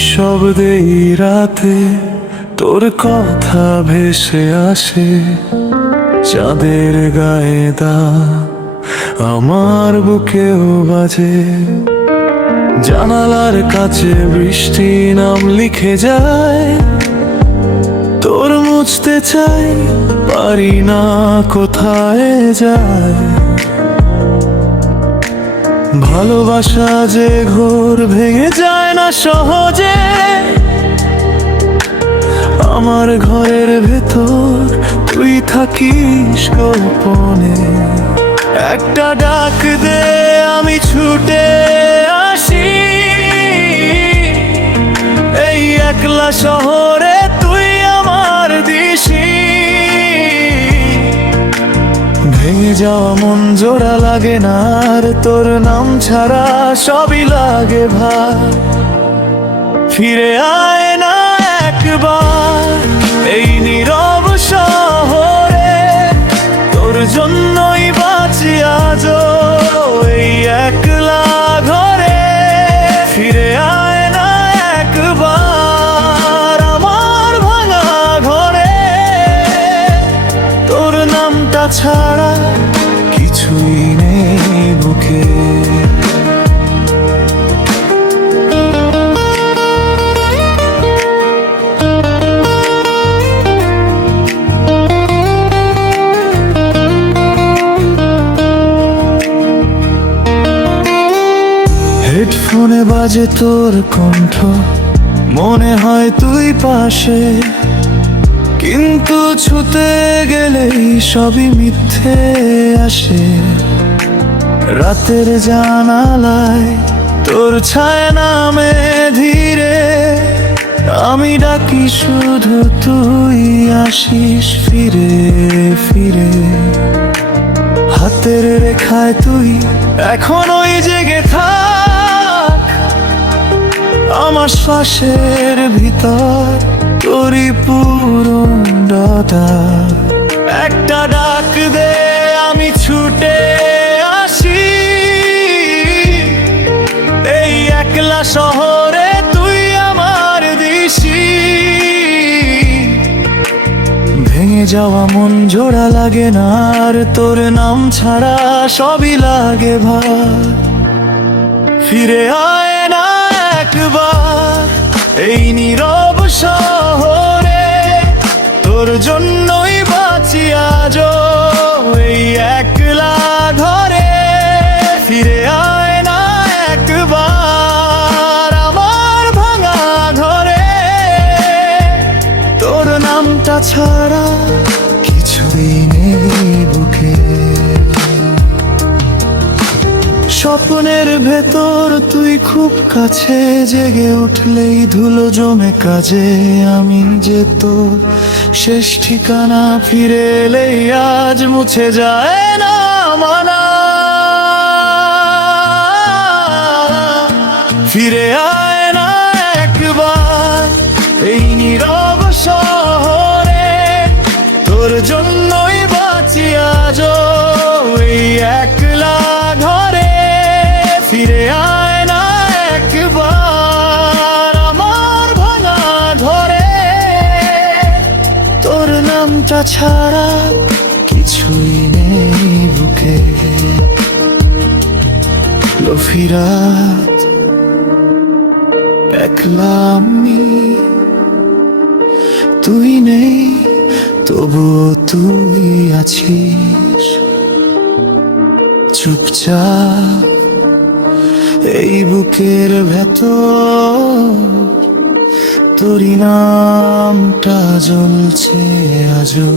নিঃশব্দেই রাতে তোর কথা ভেসে আসে, চাঁদের গায়ে দাগ আমার বুকেও বাজে। জানালার কাছে বৃষ্টি নাম লিখে যায়, তোর মুছতে চাই পারি না কোথায় যায়। ভালোবাসা যে ঘোর ভেঙে যায় না সহজে, আমার ঘরের ভেতর তুই থাকিস গোপনে। একটা ডাক দে আমি ছুটে আসি, এই একলা শহরে তুই আমার দিশি। ভেঙে যাওয়া মন জোড়া লাগে না আর, তোর নাম ছাড়া সবই লাগে ভার। ফিরে আয় না একবার এই নীরব শহরে, তোর জন্যই বাঁচি আজও এই একলা ঘরে। ফিরে আয় না একবার আমার ভাঙা ঘরে, তোর নামটা ছাড়া কিছুই নেই বুকে। হেডফোনে বাজে তোর কণ্ঠ, মনে হয় তুই পাশে, কিন্তু ছুতে গেলেই সবই মিথ্যে আসে। রাতের জানালায় তোর ছায়া নামে ধীরে, আমি ডাকি শুধু তুই আসিস ফিরে ফিরে। হাতের রেখায় তুই এখন ওই জেগে থাক, আমার শ্বাসের ভিতর তোরই পুরোটা। একটা ডাক দে আমি ছুটে আসি, এই একলা শহরে তুই আমার দিশি। ভেঙে যাওয়া মন জোড়া লাগে না আর, তোর নাম ছাড়া সবই লাগে ভার। ফিরে আয় না একবার এই নীরব শহরে, তোর জন্যই বাঁচি আজও এই একলা ঘরে। ফিরে আয় না একবার আমার ভাঙা ঘরে, তোর নামটা ছাড়া কিছুই নেই বুকে। স্বপ্নের ভেতর তুই খুব কাছে, জেগে উঠলেই ধুলো জমে কাজে। আমি যে তোর শেষ ঠিকানা, ফিরে এলেই আজ মুছে যায় না মানা। ফিরে আয় না একবার এই নীরব শহরে, তোর জন্যই বাঁচি আজও এই একলা ঘরে। ফিরে আয় না একবার আমার ভাঙা ঘরে, তোর নামটা ছাড়া কিছুই নেই বুকে। লফিরাত একলা আমি, তুই নেই তবুও তুই আছিস চুপচাপ এই বুকের ভেতর। তোরই নামটা জ্বলছে আজও।